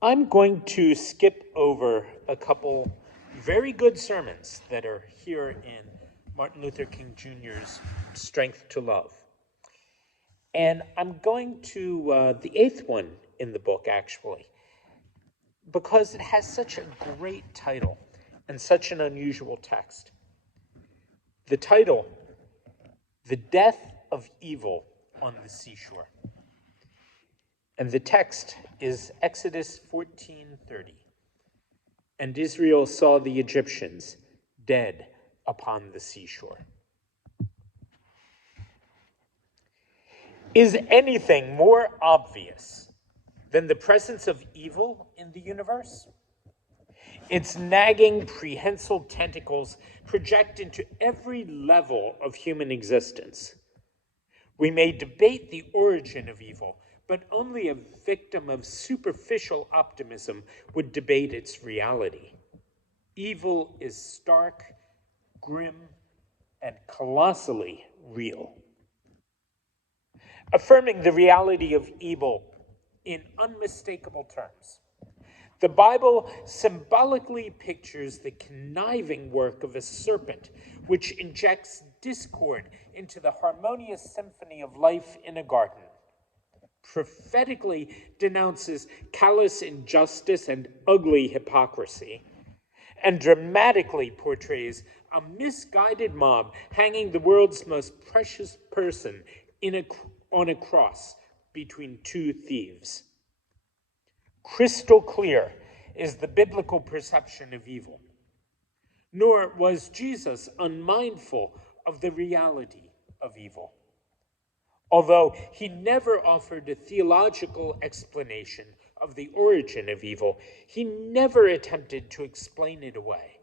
I'm going to skip over a couple very good sermons that are here in Martin Luther King Jr.'s Strength to Love. And I'm going to the eighth one in the book, actually, because it has such a great title and such an unusual text. The title, The Death of Evil on the Seashore. And the text is Exodus 14:30. And Israel saw the Egyptians dead upon the seashore. Is anything more obvious than the presence of evil in the universe? Its nagging, prehensile tentacles project into every level of human existence. We may debate the origin of evil, but only a victim of superficial optimism would debate its reality. Evil is stark, grim, and colossally real. Affirming the reality of evil in unmistakable terms, the Bible symbolically pictures the conniving work of a serpent which injects discord into the harmonious symphony of life in a garden, prophetically denounces callous injustice and ugly hypocrisy, and dramatically portrays a misguided mob hanging the world's most precious person on a cross between two thieves. Crystal clear is the biblical perception of evil. Nor was Jesus unmindful of the reality of evil. Although he never offered a theological explanation of the origin of evil, he never attempted to explain it away.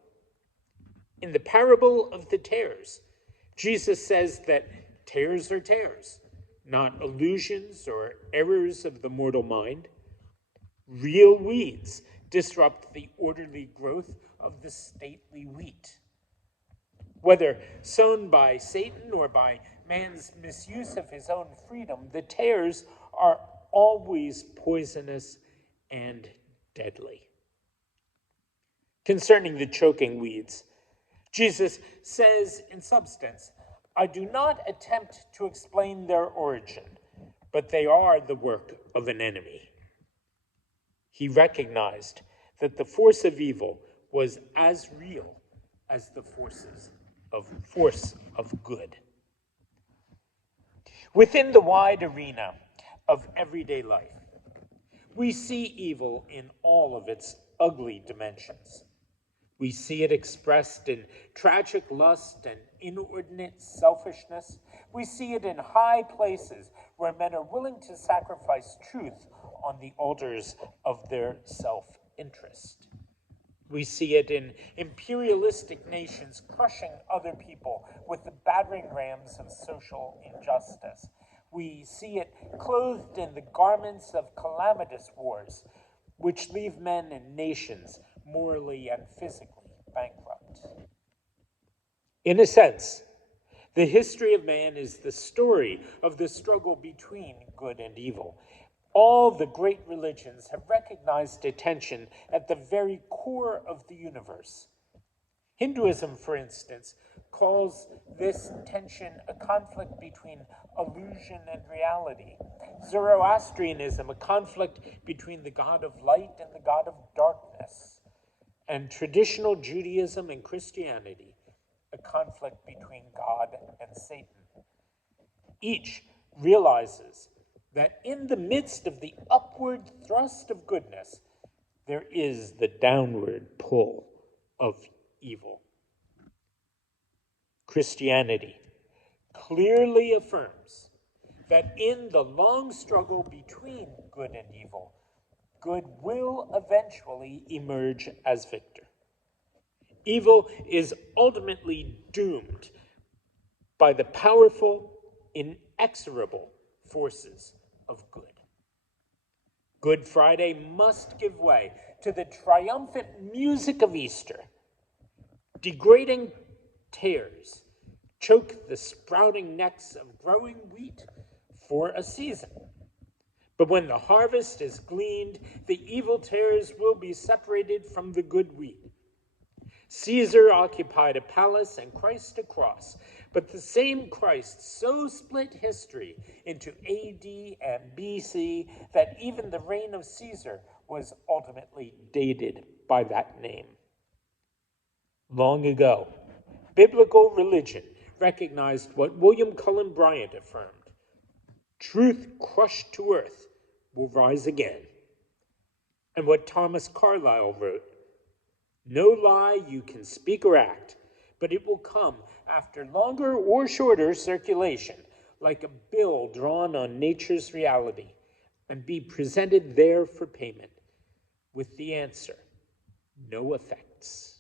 In the parable of the tares, Jesus says that tares are tares, not illusions or errors of the mortal mind. Real weeds disrupt the orderly growth of the stately wheat. Whether sown by Satan or by man's misuse of his own freedom, the tares are always poisonous and deadly. Concerning the choking weeds, Jesus says in substance, I do not attempt to explain their origin, but they are the work of an enemy. He recognized that the force of evil was as real as the force of good. Within the wide arena of everyday life, we see evil in all of its ugly dimensions. We see it expressed in tragic lust and inordinate selfishness. We see it in high places where men are willing to sacrifice truth on the altars of their self-interest. We see it in imperialistic nations crushing other people with the battering rams of social injustice. We see it clothed in the garments of calamitous wars, which leave men and nations morally and physically bankrupt. In a sense, the history of man is the story of the struggle between good and evil. All the great religions have recognized a tension at the very core of the universe. Hinduism, for instance, calls this tension a conflict between illusion and reality. Zoroastrianism, a conflict between the god of light and the god of darkness. And traditional Judaism and Christianity, a conflict between God and Satan. Each realizes that in the midst of the upward thrust of goodness, there is the downward pull of evil. Christianity clearly affirms that in the long struggle between good and evil, good will eventually emerge as victor. Evil is ultimately doomed by the powerful, inexorable forces of good. Good Friday must give way to the triumphant music of Easter. Degrading tares choke the sprouting necks of growing wheat for a season. But when the harvest is gleaned, the evil tares will be separated from the good wheat. Caesar occupied a palace and Christ a cross, but the same Christ so split history into AD and BC that even the reign of Caesar was ultimately dated by that name. Long ago, biblical religion recognized what William Cullen Bryant affirmed: truth crushed to earth will rise again. And what Thomas Carlyle wrote: no lie you can speak or act, but it will come after longer or shorter circulation, like a bill drawn on nature's reality, and be presented there for payment, with the answer: no effects.